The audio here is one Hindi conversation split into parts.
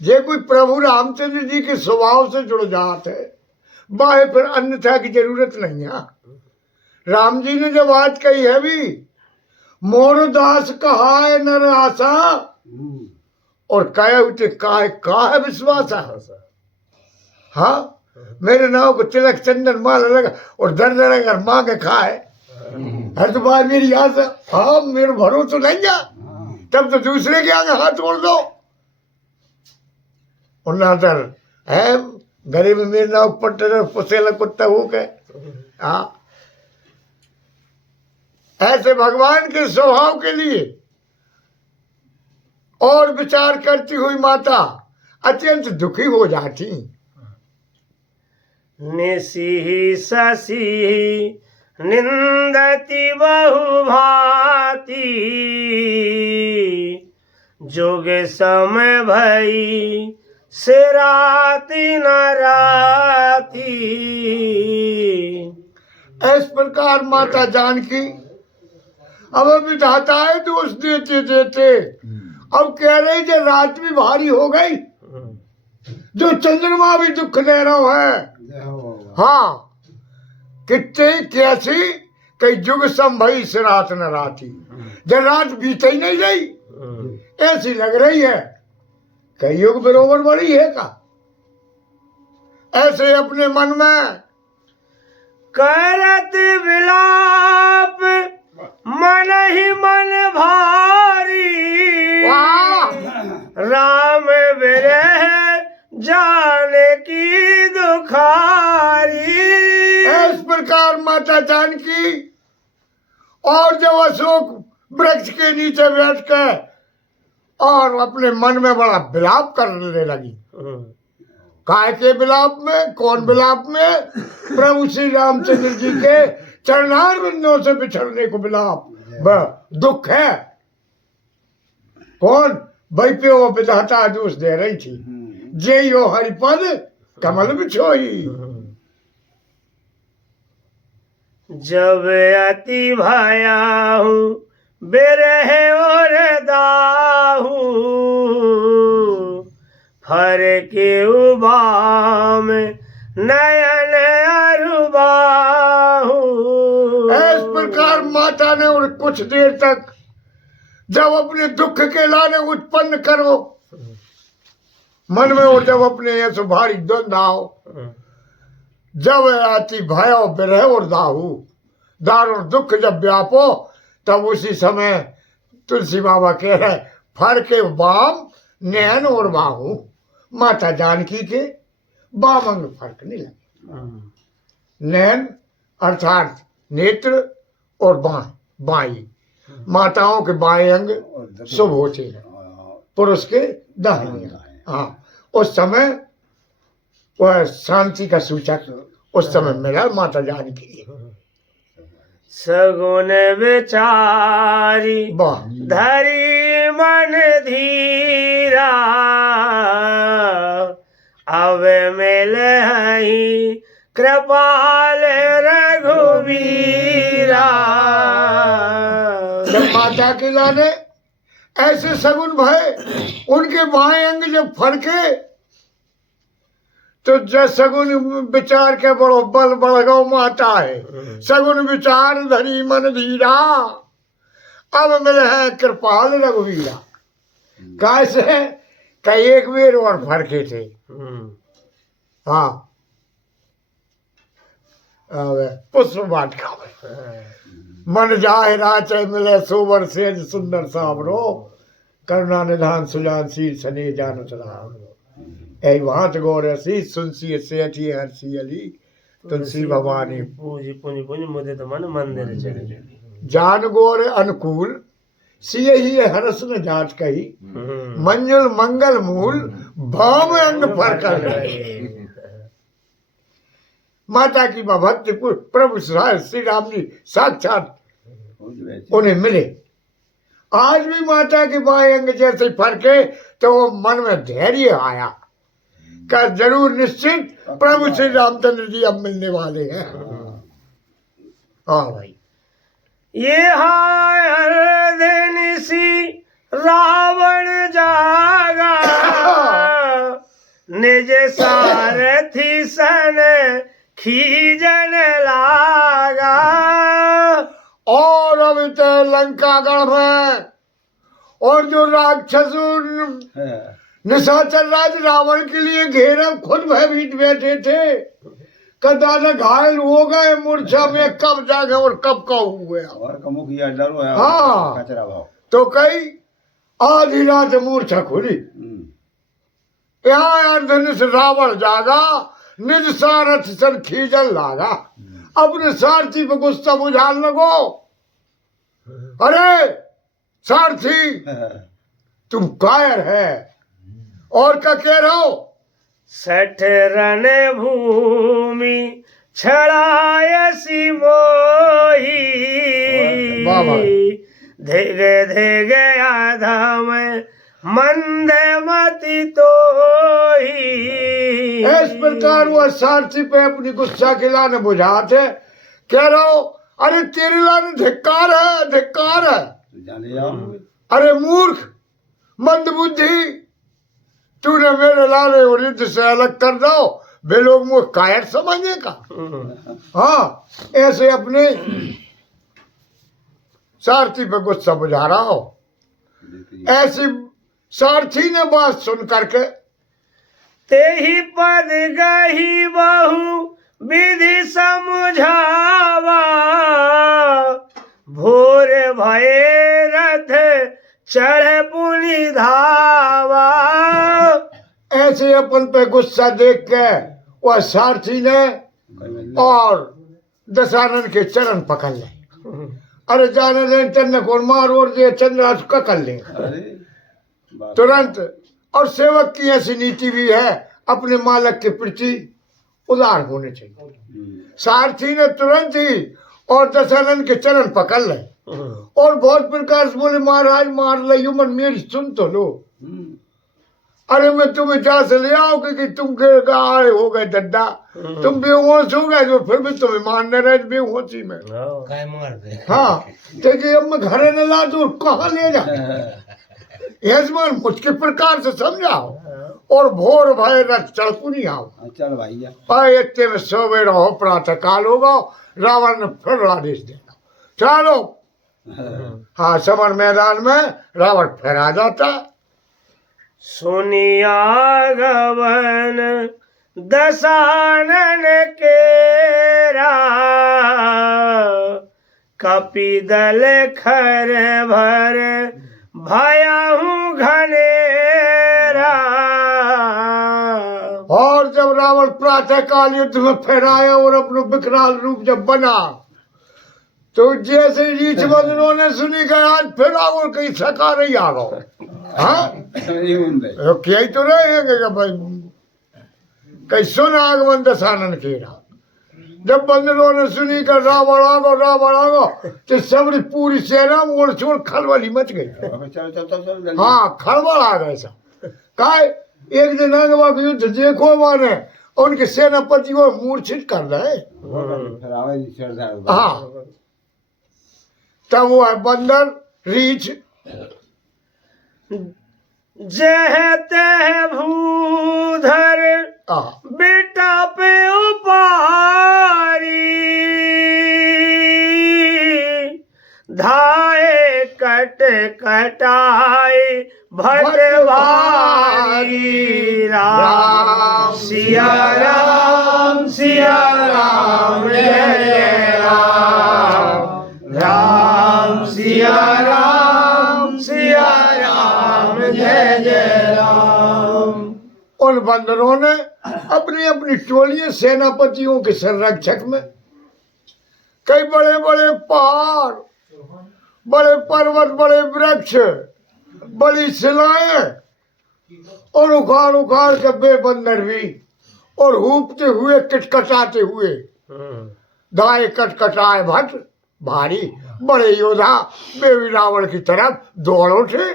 जे कोई प्रभु रामचंद्र जी के स्वभाव से जुड़ जाते बाहे फिर अन्यथा की जरूरत नहीं है। राम जी ने जब बात कही है भी मोर दास कहा है नर आशा और कहे उठे का विश्वास है। हाँ मेरे नाव को तिलक चंदन माल लगा और दर दर माँ के खाए हर तो बार मेरी आशा। हाँ मेरे भरो तो नहीं जा तब तो दूसरे के आगे हाथ जोड़ दो और नादर है गरीब मेरे नाव पट्टर पुसेला कुत्ता हो गए। हाँ ऐसे भगवान के स्वभाव के लिए और विचार करती हुई माता अत्यंत दुखी हो जाती। निशिहि शशि निंदति बहु भांति जोग समय भई से राति न राति। इस प्रकार माता जानकी अब विधाताएं दोष देते देते अब कह रही जो रात भी भारी हो गई जो चंद्रमा भी दुख दे रहा है। हाँ कितने कैसी कई युग संभई से रात न राती जब रात बीते ही नहीं गई ऐसी लग रही है कई युग बरोबर बड़ी है का। ऐसे अपने मन में करत विलाप मन ही मन भारी राम विरह जाने की दुखारी। इस प्रकार माता जानकी और जब अशोक वृक्ष के नीचे बैठ कर और अपने मन में बड़ा विलाप करने लगी। काय के विलाप में कौन विलाप में प्रभु श्री रामचंद्र जी के चरणार बिंदों से बिछड़ने को विलाप दुख है। कौन वही पे वो विधाता दोष दे रही थी जे यो हरिपद कमल बिछोई। जब अति भया हूँ बिरह और दाहू फर के उबाम नयन अरुबाहू। इस प्रकार माता ने और कुछ देर तक जब अपने दुख के लाने उत्पन्न करो मन में और जब अपने ऐसे भारी द्वंद आओ जब आती भय और विरह और दाहू दारुण दुख जब व्यापो तब उसी समय तुलसी बाबा कह रहे फर के बाम नैन और बाहू माता जानकी के बाम अंग फरकने लगे। नैन अर्थात नेत्र और बाई माताओं के बाएं अंग शुभ होते हैं पुरुष के दाहिने अंग। हाँ उस समय वह शांति का सूचक उस समय मिला माता जानकी। सगुन विचारी धरी मन धीरा अब मिल हई कृपाल रघुवीरा। जब माता के लाने ऐसे सगुन भय उनके बाएं अंग जब फड़के तो जब सगुन विचार के बड़ो बल बढ़ माता है सगुन विचार धरी मन धीरा अब मिले है कृपाल रघुवीरा। कैसे कई एक बेर और फरके थे। हाँ पुष्प वाटिका में मन जाए राचे मिले सोवर से सुंदर सावरो करुणा निधान सुजान शीर सने जान राम ऐ वहां गौर शीश सुनसी से अठी हर्षी अली तुलसी भवानी पूजी पूजी पूजी मुझे तो मन मंदिर चले जान गौर अनुकूल सिय ही हरस न जांच कही मंजुल मंगल मूल भाव अंग फरकल माता की भक्ति प्रभु श्री राम जी साक्षात उन्हें मिले। आज भी माता के बाएं अंग जैसे फरके तो वो मन में धैर्य आया का जरूर निश्चित प्रभु श्री रामचंद्र जी अब मिलने वाले हैं। हाँ भाई ये हाय सी रावण जागा निज सारथी सन खीजन लागा। और अभी तो लंकागढ़ में और जो राक्षस निशाचर राज रावण के लिए घेरा खुद भयभीत बैठे थे। दादा घायल हो गए मूर्छा में, कब जागे और कब का हुए। और कमो की यार डरो है। हाँ। कचरा भाव। तो कई आधी रात मूर्छा खुली। यहाँ अर्धनिश रावण जागा, निज सारथ सन खींचन लागा। अपने सारथी पे गुस्सा बुझाने लगो। अरे सारथी तुम कायर है और क्या कह रहे हो? 60 रन भूमि छड़ायसी मोही, वाह वाह। धेगे धेगे आधम मंद मति तोही। इस प्रकार वह सारथी पे अपनी गुस्सा की लाने बुझाते। कह रहा हो अरे तेरी लाने धिक्कार है, धिक्कार है। जाने जाओ। अरे मूर्ख मंदबुद्धि, तूने मेरे लाने और युद्ध से अलग कर दो। वे लोग मुझे कायर समझने का। हाँ, ऐसे अपने सारथी पे गुस्सा बुझा रहा हो। ऐसी सारथी ने बात सुन करके ते ही पद गही बहु विधि समझावा, भोर भये रथ चढ़ पुनि धावा। ऐसे अपन पे गुस्सा देख के वह सारथी ने और दशानन के चरण पकड़ ले। अरे जाने दे चंद्र को मार और दे चंद्रास पकड़ ले तुरंत। और सेवक की ऐसी नीति भी है, अपने मालक के प्रति उदार होने चाहिए। सारथी ने तुरंत ही और दशानन के चरण पकड़ ले और बहुत प्रकार से बोले महाराज मार लियो मन मेरी सुन तो लो। अरे मैं तुम्हें जहाँ से ले आओ कि तुम आए हो गए दद्दा, तुम बेहोश हो गए, जो फिर भी तुम्हें मारने रहे बेहोशी में। हाँ, क्योंकि अब मैं घर न ला दूँ कहाँ ले जा। यजमान मुझके प्रकार से समझाओ और भोर भय रथ चढ़ पुनी आओ। चल भैया। पाए इतने में सोवे रहो, प्रातः काल होगा। रावण ने फिर आदेश देगा चलो। हाँ, समर मैदान में रावण फिर आ जाता। सुनिया गवन दशानन केरा, कपिदल खर भर भयहु घनेरा। और जब रावण प्रातः काल युद्ध में फिर आया और अपना विकराल रूप जब बना, तो जैसे रीछ बंदरों ने सुनी कि आज फिर रावण कहीं सका नहीं आ रहा। हाँ, क्या ही तो रहेंगे भाई। कहीं सुन आगमन दशानन केरा। जब बंदरों ने सुनी कर रावण आगो, रावण आगो, तो सबरी पूरी सेना मोड़ छोड़ खलबली मच गई। हाँ, खलबल आ गए सब। काय एक दिन आगवा का युद्ध देखो माने उनके सेनापति को मूर्छित कर रहे। हाँ, तब वो है बंदर रीछ जह तह भूधर बेटा पे उपारी, धाए कट कटाए भटवारी। राम सिया राम, सिया राम जय राम। राम सिया राम, सिया राम जय जय राम। उन बंदरों ने अपनी अपनी टोलियां सेनापतियों के संरक्षक में कई बड़े बड़े पहाड़, बड़े पर्वत, बड़े वृक्ष, बड़ी शिलाएं और उखाड़ उखाड़ के बेबंदर भी और हूपते हुए कटकटाते हुए दाए कटकटाए भट भारी बड़े योद्धा बेबी रावण की तरफ दौड़ उठे।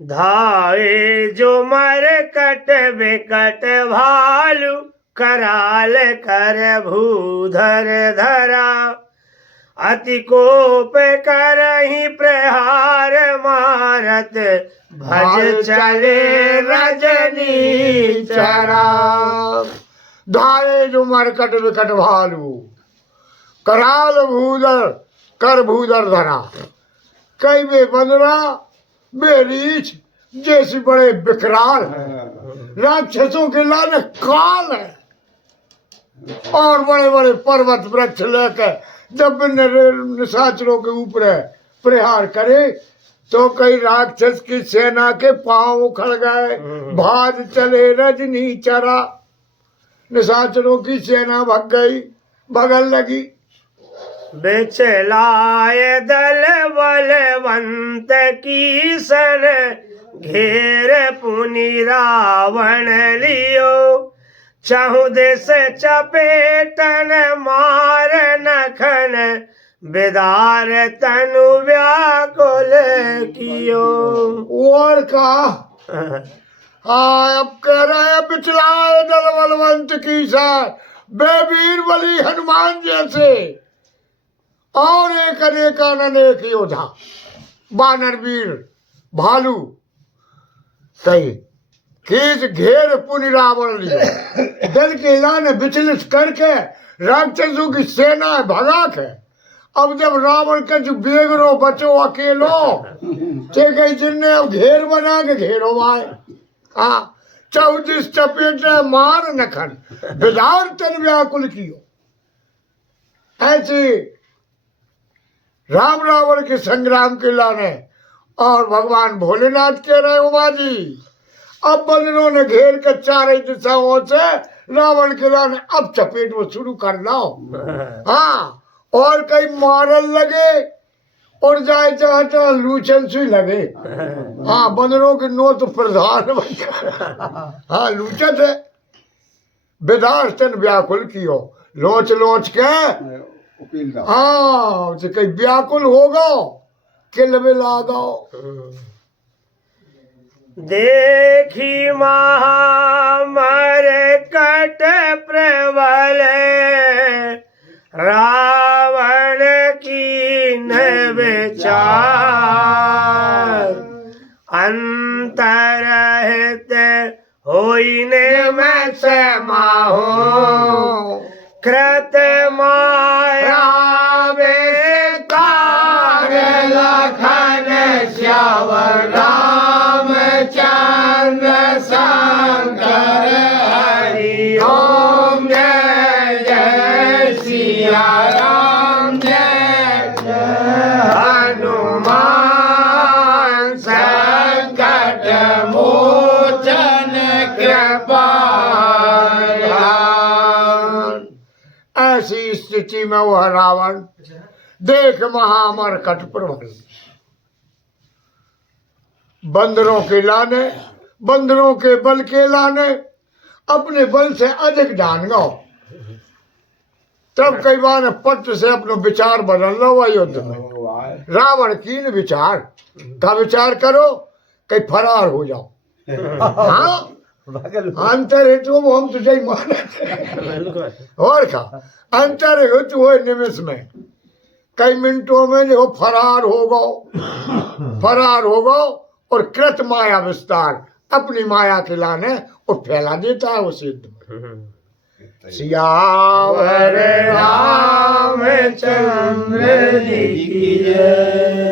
धाए जो मर कट विकट भालू, कराल कर भूधर धरा। अति कोप करहि प्रहार मारत भज चले रजनी चरा धाये जो मरकट विकट भालू कराल भूदर कर भूदर धरा कई बे बंदरा बेरीछ जैसी बड़े विकराल है राक्षसों के लाने काल है और बड़े बड़े पर्वत वृक्ष लेकर जब निशाचरों के ऊपर प्रहार करे तो कई राक्षस की सेना के पांव उखड़ गए भाज चले रजनी चरा निशाचरों की सेना भग गई भगल लगी बिचलाय दल बलवंत की सन घेर पुनि रावण लियो चाहु देश चपेटन मार नखन बेदार तनु व्याकुल कियो। और का हाँ अब कह रहे हैं बिचलाए दल बलवंत की सन बेवीर बली हनुमान जैसे और एक अनेकानन एक योद्धा बानर वीर भालू कई खींच घेर पुनि रावण लियो दल के लाने विचलित करके राक्षसों की सेना भगाक है। अब जब रावण का जो बेगरो बचो अकेलो ते गई जिनने अब घेर बना के घेरो आए हाँ 24 चपेट मार नखन बिलार तन व्याकुल कियो। ऐसे राम रावण के संग्राम के लाने और भगवान भोलेनाथ कह रहे उमा जी अब बंदरों ने घेर कर चारों दिशाओं से रावण के लाने अब चपेट वो शुरू कर लो हाँ और कई मारल लगे और जाए चाहता लूचन से लगे हाँ बंदरों के नोट प्रधान हाँ लूचन है बेदार तन व्याकुल कियो लोच लोच के हाँ तो कहीं व्याकुल होगा किल में लागो देखी महामर कट प्रबल रावण की न विचार अंतरहित होइने में समाहो कृत माया बेकार लखन श्यावर राम चंद्र शंकर हरि ओम जय जय सिया राम जय जय हनुमान संकट मोचन कृपाल। ऐसी स्थिति में वह रावण देख महामर कट प्रबल बंदरों के लाने बंदरों के बल के लाने अपने बल से अधिक जान गो तब कई बार पट से अपना विचार बदल लो वह युद्ध में रावण कीन विचार का विचार करो कहीं फरार हो जाओ हाँ अंतर हेतु हम तुझे ही माने और का अंतर हेतु हो निमिष में कई मिनटों में जो फरार होगा और कृत माया विस्तार अपनी माया के लाने और फैला देता है उस युद्ध में। सियावर रामचंद्र जी की जय।